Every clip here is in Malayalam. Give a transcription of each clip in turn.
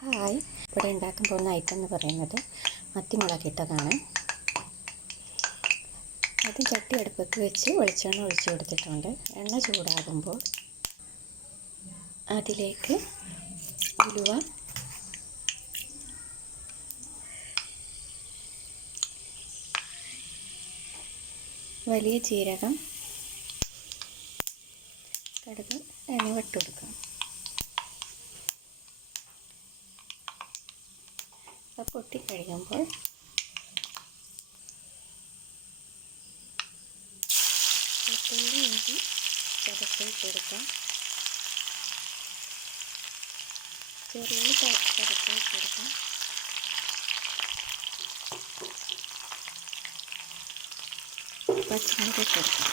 ഹായ്, ഇവിടെ ഉണ്ടാക്കാൻ പോകുന്ന ഐറ്റം എന്ന് പറയുന്നത് മത്തിമുളകിട്ടതാണ്. അത് ചട്ടി അടുപ്പത്ത് വെച്ച് വെളിച്ചെണ്ണ ഒഴിച്ച് കൊടുത്തിട്ടുണ്ട്. എണ്ണ ചൂടാകുമ്പോൾ അതിലേക്ക് ഉലുവ, വലിയ ജീരകം, കടുക് എന്നിവ ഇട്ട് കൊടുക്കാം. പൊട്ടിക്കഴിയുമ്പോൾ വെളുത്തുള്ളി ഇഞ്ചി ചതച്ചിട്ട് കൊടുക്കാം. ചെറിയുള്ളി ചതച്ചിട്ട് കൊടുക്കാം. പച്ചമുളക് കൊടുക്കാം.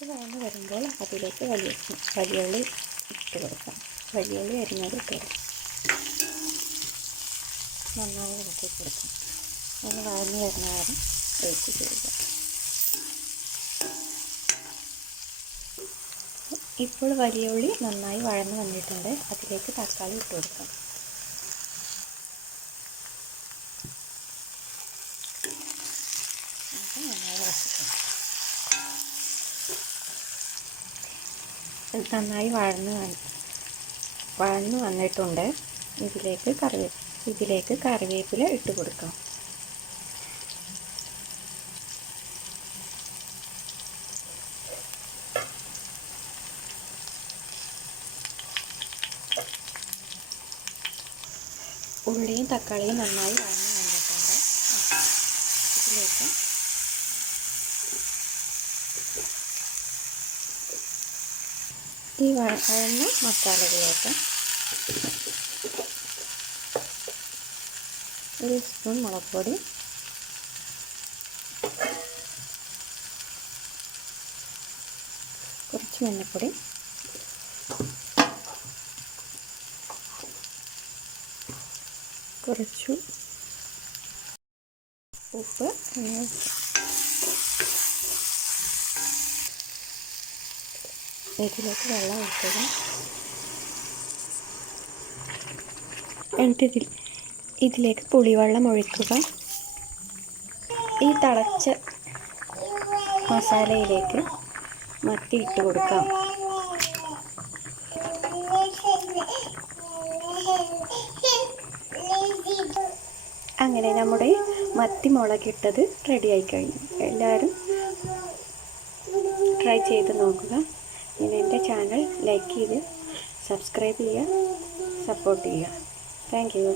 ഇത് വഴന്ന് വരുമ്പോൾ അതിലേക്ക് വലിയുള്ളി ഇട്ട് കൊടുക്കാം. വലിയുള്ളി അരിഞ്ഞത് ഇട്ട് കൊടുക്കാം. നന്നായി ഇളക്കി കൊടുക്കാം. അത് വഴന്ന് വരുന്ന നേരം വെയിറ്റ് ചെയ്യുക. ഇപ്പോൾ വലിയുള്ളി നന്നായി വഴന്ന് വന്നിട്ടുണ്ട്. അതിലേക്ക് തക്കാളി ഇട്ട് കൊടുക്കാം. നന്നായി വഴന്ന് വന്നിട്ടുണ്ട്. ഇതിലേക്ക് കറിവേപ്പില ഇട്ട് കൊടുക്കാം. ഉള്ളിയും തക്കാളിയും നന്നായി വഴന്ന് വന്നിട്ടുണ്ട്. ഇതിലേക്ക് ഈ വഴന്ന മസാലകളിലേക്ക് 1 സ്പൂൺ മുളക് പൊടി, കുറച്ച് മഞ്ഞൾപ്പൊടി, കുറച്ച് ഉപ്പ് ഇതിലേക്ക് വെള്ളം ഒഴിക്കുക. എന്നിട്ട് ഇതിലേക്ക് പുളിവെള്ളം ഒഴിക്കുക. ഈ തിളച്ച മസാലയിലേക്ക് മത്തി ഇട്ട് കൊടുക്കാം. അങ്ങനെ നമ്മുടെ മത്തി മുളകിട്ടത് റെഡിയായി കഴിഞ്ഞു. എല്ലാവരും ട്രൈ ചെയ്ത് നോക്കുക. പിന്നെ എൻ്റെ ചാനൽ ലൈക്ക് ചെയ്ത് സബ്സ്ക്രൈബ് ചെയ്യുക, സപ്പോർട്ട് ചെയ്യുക. Thank you.